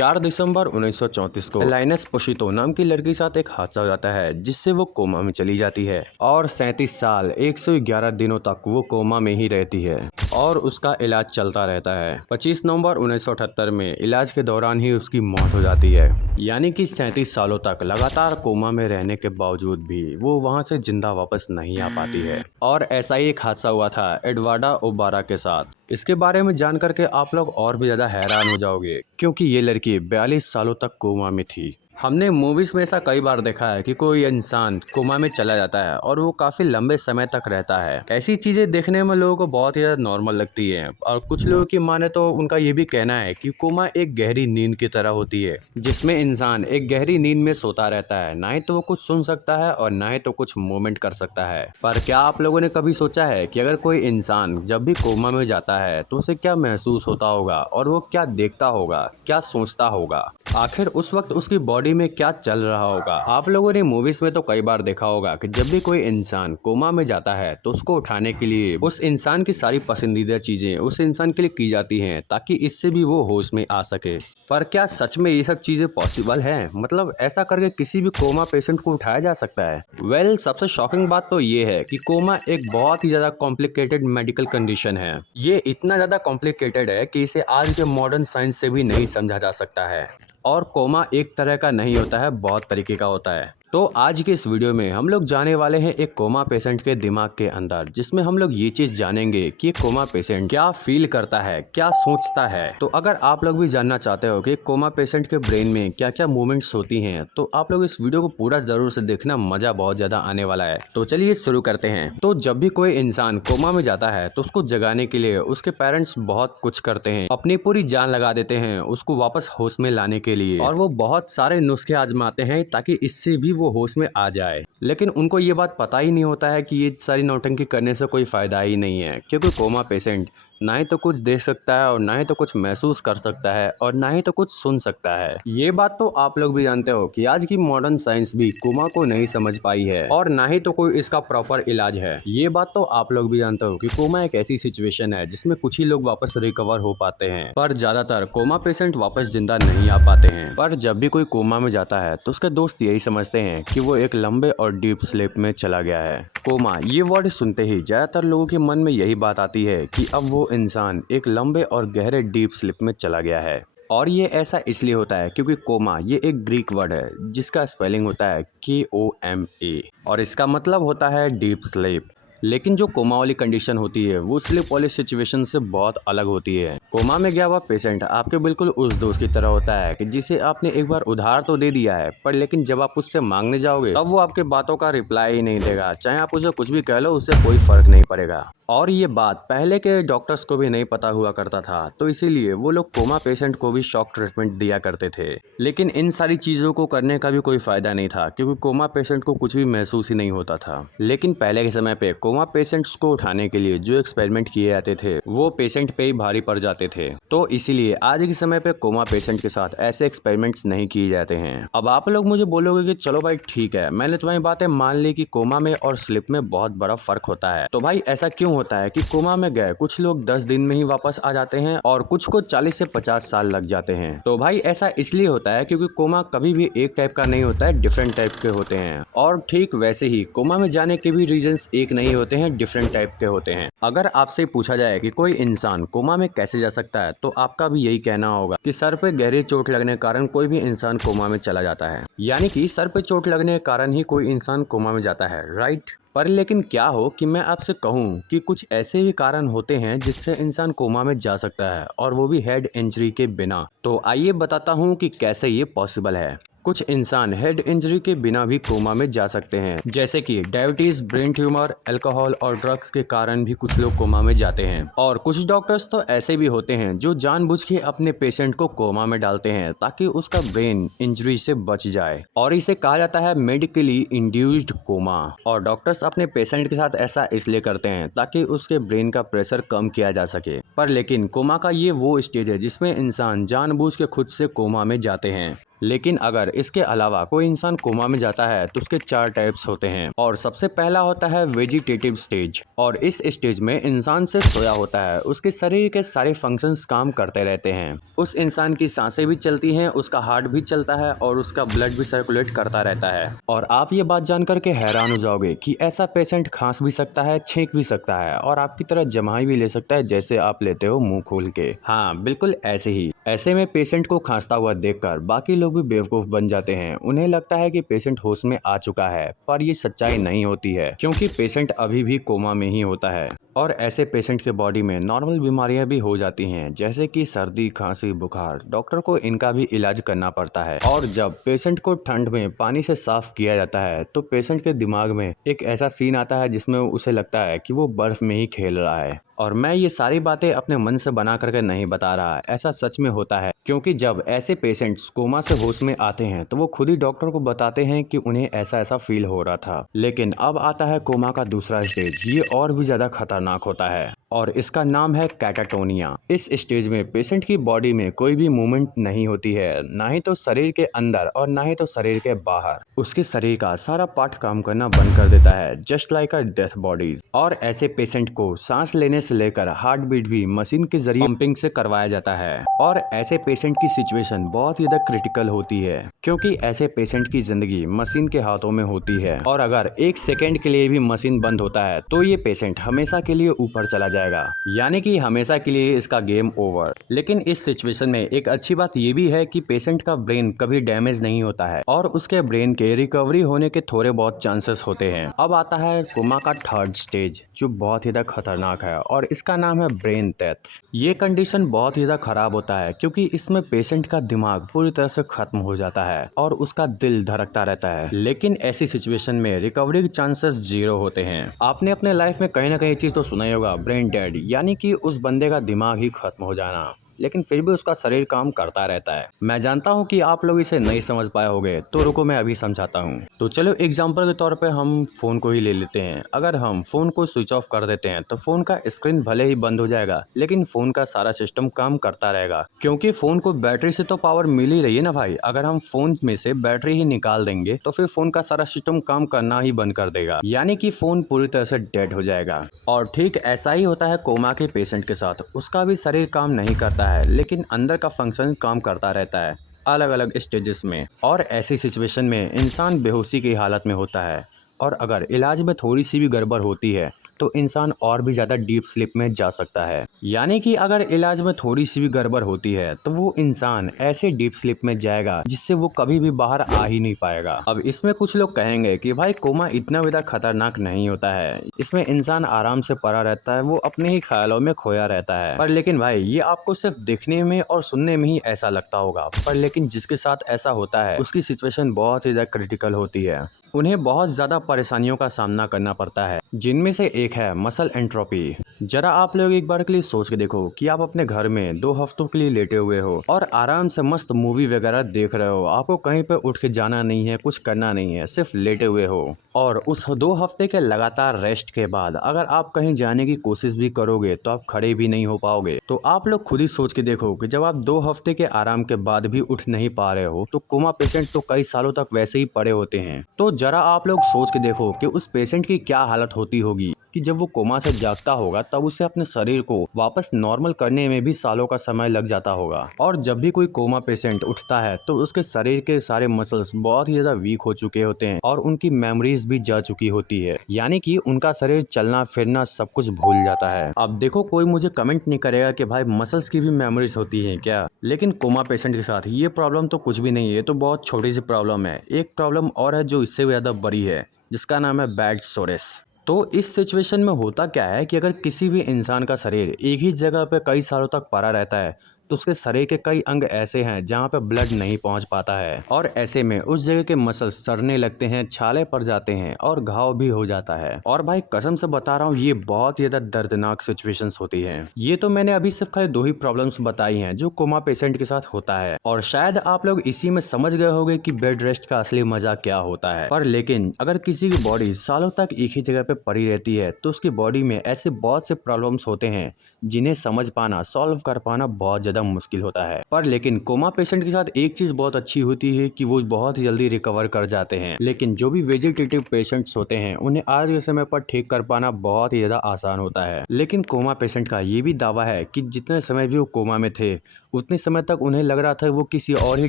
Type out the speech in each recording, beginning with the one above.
4 दिसंबर 1934 को लाइनस पोशितो नाम की लड़की के साथ एक हादसा हो जाता है जिससे वो कोमा में चली जाती है और 37 साल 111 दिनों तक वो कोमा में ही रहती है और उसका इलाज चलता रहता है। 25 नवंबर 1978 में इलाज के दौरान ही उसकी मौत हो जाती है, यानी कि 37 सालों तक लगातार कोमा में रहने के बावजूद भी वो वहां से जिंदा वापस नहीं आ पाती है। और ऐसा ही एक हादसा हुआ था एडवार्डा ओबारा के साथ। इसके बारे में जान करके आप लोग और भी ज्यादा हैरान हो जाओगे क्योंकि ये लड़की 42 सालों तक कोमा में थी। हमने मूवीज में ऐसा कई बार देखा है कि कोई इंसान कोमा में चला जाता है और वो काफी लंबे समय तक रहता है। ऐसी चीजें देखने में लोगों को बहुत ही ज्यादा नॉर्मल लगती है और कुछ लोगों की माने तो उनका ये भी कहना है कि कोमा एक गहरी नींद की तरह होती है जिसमें इंसान एक गहरी नींद में सोता रहता है, ना ही तो वो कुछ सुन सकता है और ना ही तो कुछ मूवमेंट कर सकता है। पर क्या आप लोगों ने कभी सोचा है कि अगर कोई इंसान जब भी कोमा में जाता है तो उसे क्या महसूस होता होगा और वो क्या देखता होगा, क्या सोचता होगा, आखिर उस वक्त उसकी बॉडी में क्या चल रहा होगा। आप लोगों ने मूवीज में तो कई बार देखा होगा कि जब भी कोई इंसान कोमा में जाता है तो उसको उठाने के लिए उस इंसान की सारी पसंदीदा चीजें उस इंसान के लिए की जाती हैं ताकि इससे भी वो होश में आ सके। पर क्या सच में ये सब चीजें पॉसिबल है? मतलब ऐसा करके किसी भी कोमा पेशेंट को उठाया जा सकता है? वेल, सबसे शॉकिंग बात तो ये है कि कोमा एक बहुत ही ज्यादा कॉम्प्लिकेटेड मेडिकल कंडीशन है। ये इतना ज्यादा कॉम्प्लिकेटेड है कि इसे आज के मॉडर्न साइंस से भी नहीं समझा जा सकता है। और कोमा एक तरह का नहीं होता है, बहुत तरीके का होता है। तो आज के इस वीडियो में हम लोग जाने वाले हैं एक कोमा पेशेंट के दिमाग के अंदर, जिसमें हम लोग ये चीज जानेंगे कि एक कोमा पेशेंट क्या फील करता है, क्या सोचता है। तो अगर आप लोग भी जानना चाहते हो कि कोमा पेशेंट के ब्रेन में क्या क्या मूवमेंट्स होती हैं तो आप लोग इस वीडियो को पूरा जरूर से देखना, मजा बहुत ज्यादा आने वाला है। तो चलिए शुरू करते हैं। तो जब भी कोई इंसान कोमा में जाता है तो उसको जगाने के लिए उसके पेरेंट्स बहुत कुछ करते हैं, अपनी पूरी जान लगा देते हैं उसको वापस होश में लाने के लिए, और वो बहुत सारे नुस्खे आजमाते हैं ताकि इससे भी वो होश में आ जाए। लेकिन उनको ये बात पता ही नहीं होता है कि ये सारी नौटंकी करने से कोई फायदा ही नहीं है, क्योंकि कोमा पेशेंट ना ही तो कुछ देख सकता है और ना ही तो कुछ महसूस कर सकता है और ना ही तो कुछ सुन सकता है। ये बात तो आप लोग भी जानते हो कि आज की मॉडर्न साइंस भी कोमा को नहीं समझ पाई है और ना ही तो कोई इसका प्रॉपर इलाज है। ये बात तो आप लोग भी जानते हो कि कोमा एक ऐसी सिचुएशन है जिसमें कुछ ही लोग वापस रिकवर हो पाते हैं, पर ज्यादातर कोमा पेशेंट वापस जिंदा नहीं आ पाते हैं। पर जब भी कोई कोमा में जाता है तो उसके दोस्त यही समझते हैं कि वो एक लंबे और डीप स्लीप में चला गया है। कोमा ये वर्ड सुनते ही ज्यादातर लोगों के मन में यही बात आती है कि अब वो इंसान एक लंबे और गहरे डीप स्लीप में चला गया है। और ये ऐसा इसलिए होता है क्योंकि कोमा ये एक ग्रीक वर्ड है जिसका स्पेलिंग होता है KOMA और इसका मतलब होता है डीप स्लीप। लेकिन जो कोमा वाली कंडीशन होती है वो स्लीप वाली सिचुएशन से बहुत अलग होती है। कोमा में गया हुआ पेशेंट आपके बिल्कुल उस दोस्त की तरह होता है कि जिसे आपने एक बार उधार तो दे दिया है, पर लेकिन जब आप उससे मांगने जाओगे तब वो आपके बातों का रिप्लाई ही नहीं देगा, चाहे आप उसे कुछ भी कह लो उससे कोई फर्क नहीं पड़ेगा। और ये बात पहले के डॉक्टर्स को भी नहीं पता हुआ करता था, तो इसीलिए वो लोग कोमा पेशेंट को भी शॉक ट्रीटमेंट दिया करते थे। लेकिन इन सारी चीजों को करने का भी कोई फायदा नहीं था क्योंकि कोमा पेशेंट को कुछ भी महसूस ही नहीं होता था। लेकिन पहले के समय पे कोमा पेशेंट्स को उठाने के लिए जो एक्सपेरिमेंट किए जाते थे वो पेशेंट पे ही भारी पड़ जाते थे, तो इसीलिए आज के समय पे कोमा पेशेंट के साथ ऐसे एक्सपेरिमेंट्स नहीं किए जाते हैं। अब आप लोग मुझे बोलोगे कि चलो भाई ठीक है, मैंने तुम्हारी बातें मान ली कि कोमा में और स्लिप में बहुत बड़ा फर्क होता है, तो भाई ऐसा क्यों होता है कि कोमा में गए कुछ लोग 10 दिन में ही वापस आ जाते हैं और कुछ को 40 से 50 साल लग जाते हैं? तो भाई ऐसा इसलिए होता है क्योंकि कोमा कभी भी एक टाइप का नहीं होता है, डिफरेंट टाइप के होते हैं। और ठीक वैसे ही कोमा में जाने के भी रीजंस एक नहीं होते हैं, डिफरेंट टाइप के होते हैं। अगर आपसे पूछा जाए कि कोई इंसान कोमा में कैसे जा सकता है तो आपका भी यही कहना होगा कि सर पे गहरी चोट लगने के कारण कोई भी इंसान कोमा में चला जाता है, यानी कि सर पे चोट लगने के कारण ही कोई इंसान कोमा में जाता है, राइट? पर लेकिन क्या हो कि मैं आपसे कहूं कि कुछ ऐसे भी कारण होते हैं जिससे इंसान कोमा में जा सकता है और वो भी हेड इंजरी के बिना। तो आइए बताता हूं कि कैसे ये पॉसिबल है। कुछ इंसान हेड इंजरी के बिना भी कोमा में जा सकते हैं, जैसे कि डायबिटीज, ब्रेन ट्यूमर, अल्कोहल और ड्रग्स के कारण भी कुछ लोग कोमा में जाते हैं। और कुछ डॉक्टर्स तो ऐसे भी होते हैं जो जानबूझ के अपने पेशेंट को कोमा में डालते हैं ताकि उसका ब्रेन इंजरी से बच जाए, और इसे कहा जाता है मेडिकली इंड्यूस्ड कोमा। और डॉक्टर्स अपने पेशेंट के साथ ऐसा इसलिए करते हैं ताकि उसके ब्रेन का प्रेशर कम किया जा सके। पर लेकिन कोमा का ये वो स्टेज है जिसमें इंसान जानबूझ के खुद से कोमा में जाते हैं। लेकिन अगर इसके अलावा कोई इंसान कोमा में जाता है तो उसके 4 टाइप्स होते हैं। और सबसे पहला होता है वेजिटेटिव स्टेज। और इस स्टेज में इंसान से सोया होता है, उसके शरीर के सारे फंक्शंस काम करते रहते हैं। उस इंसान की सांसें भी चलती हैं, उसका हार्ट भी चलता है और उसका ब्लड भी सर्कुलेट करता रहता है। और आप ये बात जानकर के हैरान हो जाओगे कि ऐसा पेशेंट खांस भी सकता है, छींक भी सकता है और आपकी तरह जमाई भी ले सकता है जैसे आप लेते हो मुंह खोल के। हाँ, बिल्कुल ऐसे ही। ऐसे में पेशेंट को खांसता हुआ देखकर बाकी लोग भी बेवकूफ बन जाते हैं। उन्हें लगता है कि पेशेंट होश में आ चुका है, पर ये सच्चाई नहीं होती है क्योंकि पेशेंट अभी भी कोमा में ही होता है। और ऐसे पेशेंट के बॉडी में नॉर्मल बीमारियां भी हो जाती हैं, जैसे कि सर्दी, खांसी, बुखार। डॉक्टर को इनका भी इलाज करना पड़ता है। और जब पेशेंट को ठंड में पानी से साफ किया जाता है तो पेशेंट के दिमाग में एक ऐसा सीन आता है जिसमें उसे लगता है कि वो बर्फ में ही खेल रहा है। और मैं ये सारी बातें अपने मन से बना करके नहीं बता रहा, ऐसा सच में होता है। क्योंकि जब ऐसे पेशेंट्स कोमा से होश में आते हैं तो वो खुद ही डॉक्टर को बताते हैं कि उन्हें ऐसा ऐसा फील हो रहा था। लेकिन अब आता है कोमा का दूसरा स्टेज। ये और भी ज्यादा खतरनाक होता है और इसका नाम है कैटाटोनिया। इस स्टेज में पेशेंट की बॉडी में कोई भी मूवमेंट नहीं होती है, ना ही तो शरीर के अंदर और ना ही तो शरीर के बाहर। उसके शरीर का सारा पार्ट काम करना बंद कर देता है, just like a death bodies. और ऐसे पेशेंट को सांस लेने से लेकर हार्ट बीट भी मशीन के जरिए पंपिंग से करवाया जाता है। और ऐसे पेशेंट की सिचुएशन बहुत ही ज्यादा क्रिटिकल होती है क्योंकि ऐसे पेशेंट की जिंदगी मशीन के हाथों में होती है। और अगर 1 सेकेंड के लिए भी मशीन बंद होता है तो ये पेशेंट हमेशा के लिए ऊपर चला जाएगा, यानी कि हमेशा के लिए इसका गेम ओवर। लेकिन इस सिचुएशन में एक अच्छी बात ये भी है कि पेशेंट का ब्रेन कभी डैमेज नहीं होता है और उसके ब्रेन के रिकवरी होने के थोड़े बहुत चांसेस होते हैं। अब आता है कोमा का थर्ड स्टेज, जो बहुत ही ज्यादा खतरनाक है और इसका नाम है ब्रेन डेथ। ये कंडीशन बहुत ही ज्यादा खराब होता है क्योंकि इसमें पेशेंट का दिमाग पूरी तरह से खत्म हो जाता है और उसका दिल धड़कता रहता है। लेकिन ऐसी सिचुएशन में रिकवरी के चांसेस 0 होते हैं। आपने अपने लाइफ में कहीं ना कहीं चीज तो सुना ही होगा, ब्रेन डेड, यानी कि उस बंदे का दिमाग ही खत्म हो जाना, लेकिन फिर भी उसका शरीर काम करता रहता है। मैं जानता हूँ कि आप लोग इसे नहीं समझ पाए होंगे, तो रुको मैं अभी समझाता हूँ। तो चलो एग्जांपल के तौर पे हम फोन को ही ले लेते हैं। अगर हम फोन को स्विच ऑफ कर देते हैं तो फोन का स्क्रीन भले ही बंद हो जाएगा, लेकिन फोन का सारा सिस्टम काम करता रहेगा क्योंकि फोन को बैटरी से तो पावर मिल ही रही है ना भाई। अगर हम फोन में से बैटरी ही निकाल देंगे तो फिर फोन का सारा सिस्टम काम करना ही बंद कर देगा, यानी कि फोन पूरी तरह से डेड हो जाएगा। और ठीक ऐसा ही होता है कोमा के पेशेंट के साथ। उसका भी शरीर काम नहीं करता है, लेकिन अंदर का फंक्शन काम करता रहता है अलग अलग स्टेजेस में। और ऐसी सिचुएशन में इंसान बेहोशी की हालत में होता है और अगर इलाज में थोड़ी सी भी गड़बड़ होती है तो इंसान और भी ज़्यादा डीप स्लीप में जा सकता है। यानी कि अगर इलाज में थोड़ी सी भी गड़बड़ होती है तो वो इंसान ऐसे डीप स्लीप में जाएगा जिससे वो कभी भी बाहर आ ही नहीं पाएगा। अब इसमें कुछ लोग कहेंगे कि भाई कोमा इतना ज़्यादा खतरनाक नहीं होता है, इसमें इंसान आराम से पड़ा रहता है, वो अपने ही ख्यालों में खोया रहता है। पर लेकिन भाई ये आपको सिर्फ देखने में और सुनने में ही ऐसा लगता होगा, पर लेकिन जिसके साथ ऐसा होता है उसकी सिचुएशन बहुत ही ज़्यादा क्रिटिकल होती है। उन्हें बहुत ज़्यादा परेशानियों का सामना करना पड़ता है, जिनमें से एक है मसल एंट्रोपी। जरा आप लोग एक बार के लिए सोच के देखो कि आप अपने घर में 2 हफ्तों के लिए लेटे हुए हो और आराम से मस्त मूवी वगैरह देख रहे हो। आपको कहीं पे उठ के जाना नहीं है, कुछ करना नहीं है, सिर्फ लेटे हुए हो। और उस 2 हफ्ते के लगातार रेस्ट के बाद अगर आप कहीं जाने की कोशिश भी करोगे तो आप खड़े भी नहीं हो पाओगे। तो आप लोग खुद ही सोच के देखो कि जब आप 2 हफ्ते के आराम के बाद भी उठ नहीं पा रहे हो तो कोमा पेशेंट तो कई सालों तक वैसे ही पड़े होते हैं। तो जरा आप लोग सोच के देखो कि उस पेशेंट की क्या हालत होती होगी कि जब वो कोमा से जागता होगा तब उसे अपने शरीर को वापस नॉर्मल करने में भी सालों का समय लग जाता होगा। और जब भी कोई कोमा पेशेंट उठता है तो उसके शरीर के सारे मसल्स बहुत ही ज्यादा वीक हो चुके होते हैं और उनकी मेमोरीज भी जा चुकी होती है, यानी कि उनका शरीर चलना फिरना सब कुछ भूल जाता है। अब देखो कोई मुझे कमेंट नहीं करेगा कि भाई मसल्स की भी मेमोरीज होती है क्या, लेकिन कोमा पेशेंट के साथ ये प्रॉब्लम तो कुछ भी नहीं है, ये तो बहुत छोटी सी प्रॉब्लम है। एक प्रॉब्लम और है जो इससे ज्यादा बड़ी है, जिसका नाम है बैड सोरेस। तो इस सिचुएशन में होता क्या है कि अगर किसी भी इंसान का शरीर एक ही जगह पे कई सालों तक पड़ा रहता है तो उसके शरीर के कई अंग ऐसे हैं जहाँ पे ब्लड नहीं पहुँच पाता है और ऐसे में उस जगह के मसल्स सड़ने लगते हैं, छाले पड़ जाते हैं और घाव भी हो जाता है। और भाई कसम से बता रहा हूँ ये बहुत ही ज्यादा दर्दनाक सिचुएशंस होती हैं। ये तो मैंने अभी सिर्फ खाली 2 ही प्रॉब्लम्स बताई हैं जो कोमा पेशेंट के साथ होता है और शायद आप लोग इसी में समझ गए होंगे कि बेड रेस्ट का असली मजा क्या होता है। पर लेकिन अगर किसी की बॉडी सालों तक एक ही जगह पे पड़ी रहती है तो उसकी बॉडी में ऐसे बहुत से प्रॉब्लम्स होते हैं जिन्हें समझ पाना, सॉल्व कर पाना बहुत ज्यादा ज़्यादा मुश्किल होता है। पर लेकिन कोमा पेशेंट के साथ एक चीज़ बहुत अच्छी होती है कि वो बहुत ही जल्दी रिकवर कर जाते हैं। लेकिन जो भी वेजिटेटिव पेशेंट्स होते हैं उन्हें आज के समय पर ठीक कर पाना बहुत ही ज़्यादा आसान होता है। लेकिन कोमा पेशेंट का ये भी दावा है कि जितने समय भी वो कोमा में थे उतने समय तक उन्हें लग रहा था वो किसी और ही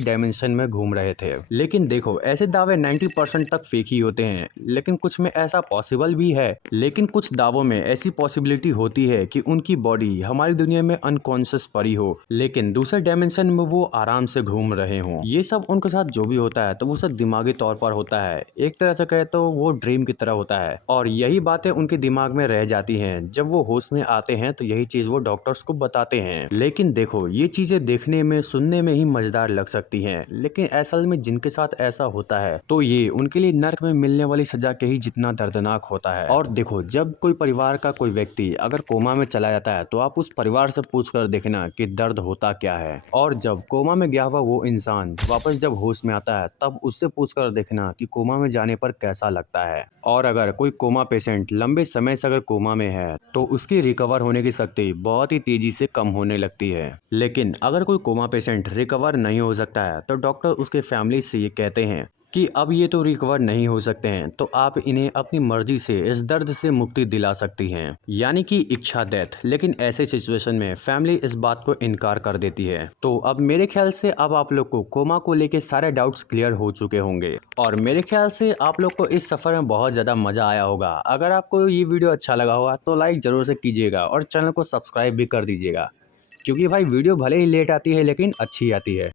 डायमेंशन में घूम रहे थे। लेकिन देखो, ऐसे दावे 90% तक फेक ही होते हैं, लेकिन कुछ में ऐसा पॉसिबल भी है। लेकिन कुछ दावों में ऐसी पॉसिबिलिटी होती है कि उनकी बॉडी हमारी दुनिया में अनकॉन्शियस पड़ी हो, लेकिन दूसरे डायमेंशन में वो आराम से घूम रहे हों। ये सब उनके साथ जो भी होता है तो वो सब दिमागी तौर पर होता है। एक तरह से कहे तो वो ड्रीम की तरह होता है और यही बातें उनके दिमाग में रह जाती हैं। जब वो होश में आते हैं तो यही चीज वो डॉक्टर्स को बताते हैं। लेकिन देखो, ये चीजें देखने में सुनने में ही मजेदार लग सकती हैं, लेकिन असल में जिनके साथ ऐसा होता है तो ये उनके लिए नर्क में मिलने वाली सजा के ही जितना दर्दनाक होता है। और देखो, जब कोई परिवार का कोई व्यक्ति अगर कोमा में चला जाता है तो आप उस परिवार से पूछ कर देखना कि दर्द होता क्या है, और जब कोमा में गया हुआ वो इंसान वापस जब होश में आता है तब उससे पूछ कर देखना कि कोमा में जाने पर कैसा लगता है। और अगर कोई कोमा पेशेंट लंबे समय से अगर कोमा में है तो उसकी रिकवर होने की शक्ति बहुत ही तेजी से कम होने लगती है। लेकिन अगर कोई कोमा पेशेंट रिकवर नहीं हो सकता है तो डॉक्टर उसके फैमिली से ये कहते हैं कि अब ये तो रिकवर नहीं हो सकते हैं, तो आप इन्हें अपनी मर्जी से इस दर्द से मुक्ति दिला सकती हैं, यानी कि इच्छा डेथ। लेकिन ऐसे सिचुएशन में फैमिली इस बात को इनकार कर देती है। तो अब मेरे ख्याल से अब आप लोग को कोमा को लेके सारे डाउट्स क्लियर हो चुके होंगे और मेरे ख्याल से आप लोग को इस सफर में बहुत ज़्यादा मजा आया होगा। अगर आपको ये वीडियो अच्छा लगा होगा तो लाइक जरूर से कीजिएगा और चैनल को सब्सक्राइब भी कर दीजिएगा, क्योंकि भाई वीडियो भले ही लेट आती है लेकिन अच्छी आती है।